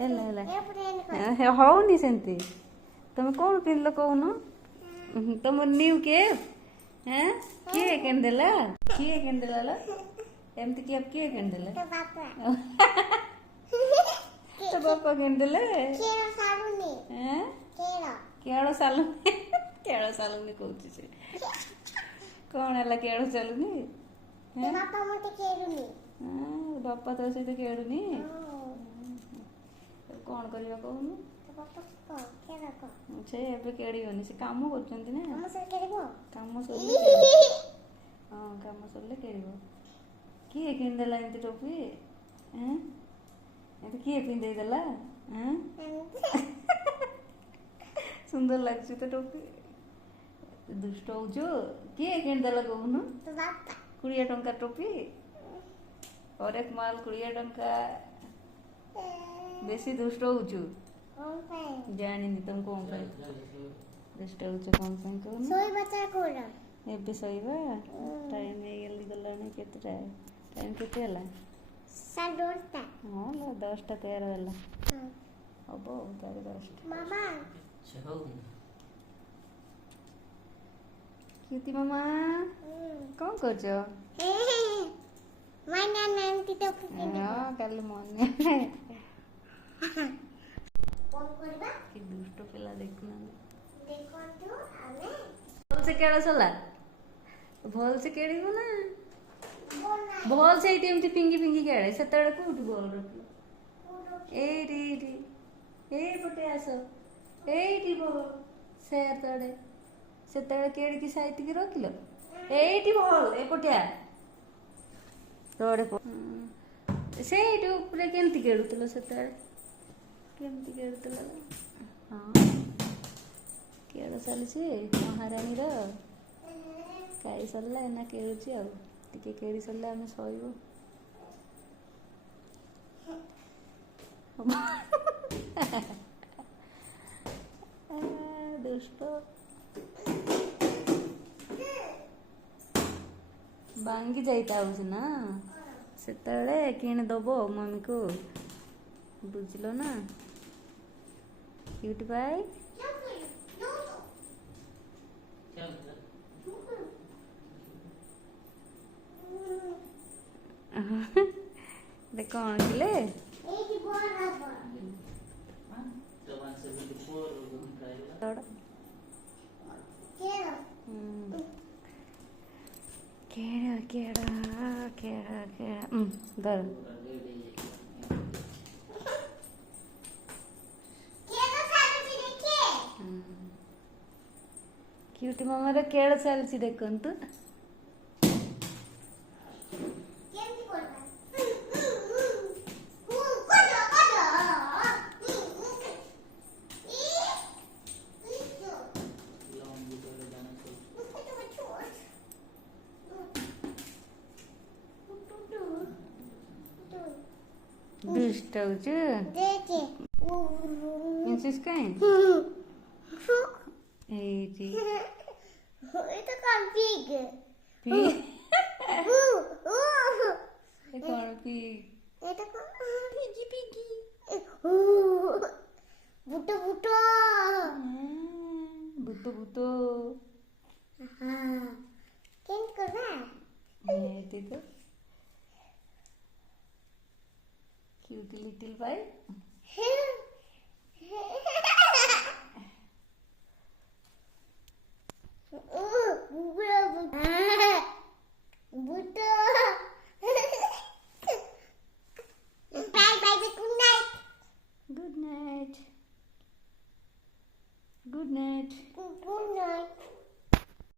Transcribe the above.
ହେଲା ହେଲା ହଉନି ସେମିତି। ତମେ କ'ଣ ପିନ୍ଧିଲ କହୁନ? ତମର ନ୍ୟୁ କେପ୍? କିଏ କିଣିଦେଲା? କିଏ କିଣିଦେଲା? ଏମିତି କେପ୍ କିଏ କିଣିଦେଲା? ତୋ ବାପା କିଣିଦେଲେ? କେଳ ସାଲୁନି କେଳ ସାଲୁନି କହୁଛି ସେ। କ'ଣ ହେଲା କେଳ ଚାଲୁନି? ବାପା ତୋ ସହିତ ଖେଳୁନି? କ'ଣ କରିବା କହୁନୁ? ସେ ଏବେ ଖେଳିବନି, ସେ କାମ କରୁଛନ୍ତି ନା। କାମ ସରିଲେ ହଁ, କାମ ସରିଲେ ଖେଳିବ। କିଏ କିଣିଦେଲା ଏମିତି ଟୋପି? ଏମିତି କିଏ ପିନ୍ଧେଇ ଦେଲା? ସୁନ୍ଦର ଲାଗୁଛି ତ ଟୋପି। ଦୁଷ୍ଟ ହଉଛୁ। କିଏ କିଣିଦେଲା କହୁନୁ? 20 ଟଙ୍କା ଟୋପି। ହରେକ ମାଲ 20 ଟଙ୍କା। ବେଶୀ ଦୁଷ୍ଟ ହଉଛୁ। ଜାଣିନି ତମେ କ'ଣ ପାଇଁ ଦୁଷ୍ଟ ହଉଛ, କ'ଣ ପାଇଁ କହୁନୁ? ଏବେ ଶୋଇବା? ଟାଇମ୍ ହେଇଗଲି ଗଲାଣି। କେତେଟା ଟାଇମ୍ କେତେ ହେଲା? ହଁ ଲୋ, 10:13 ହେଲା। ହବ ଆଉ ତାର 10ଟା। କ୍ୟୁଟି ମାମା କ'ଣ କରୁଛ? କାଲି ମନେ କି ଦୁଷ୍ଟ ପିଲା ଦେଖୁନାହାନ୍ତି। ଭଲସେ ଖେଳ ସରିଲା? ଭଲସେ ଖେଳିବୁ ନା। ଭଲସେ ଏଇଠି ଏମିତି ଫିଙ୍ଗି ଫିଙ୍ଗି ଖେଳେ। ସେତେବେଳେ କୋଉଠି ବଲ୍ ରଖିଲ? ଏଇଠି ଏଇଠି ଏଇପଟେ ଆସ। ଏଇଠି ବଲ୍ ସେତେବେଳେ କେଡ଼ିକି ସାଇତିକି ରଖିଲ? ଏଇଠି ବଲ୍ ଏପଟିଆ ତଳେ। ସେଇଠି ଉପରେ କେମିତି ଖେଳୁଥିଲ ସେତେବେଳେ? କେମିତି ଖେଳୁଥିଲ? ହଁ, ଖେଳ ଚାଲିଛି ମହାରାଣୀର। ଖାଇ ସରିଲା ଏନା ଖେଳୁଛି ଆଉ। ଟିକେ ଖେଳି ସରିଲେ ଆମେ ଶୋଇବୁ। ଦୁଷ୍ଟ ଭାଙ୍ଗି ଯାଇଥାଉଛି ନା। ସେତେବେଳେ କିଣିଦବ ମମିକୁ, ବୁଝିଲ ନା? କ୍ୟୁଟି ଭାଇ। କ'ଣ ଥିଲେ? ଧର। କ୍ୟୁଟି ମାମାର ଖେଳ ଚାଲିଛି ଦେଖନ୍ତୁ। दुष्ट हूँ काई Cute little boy. Good night. Good night. Good night.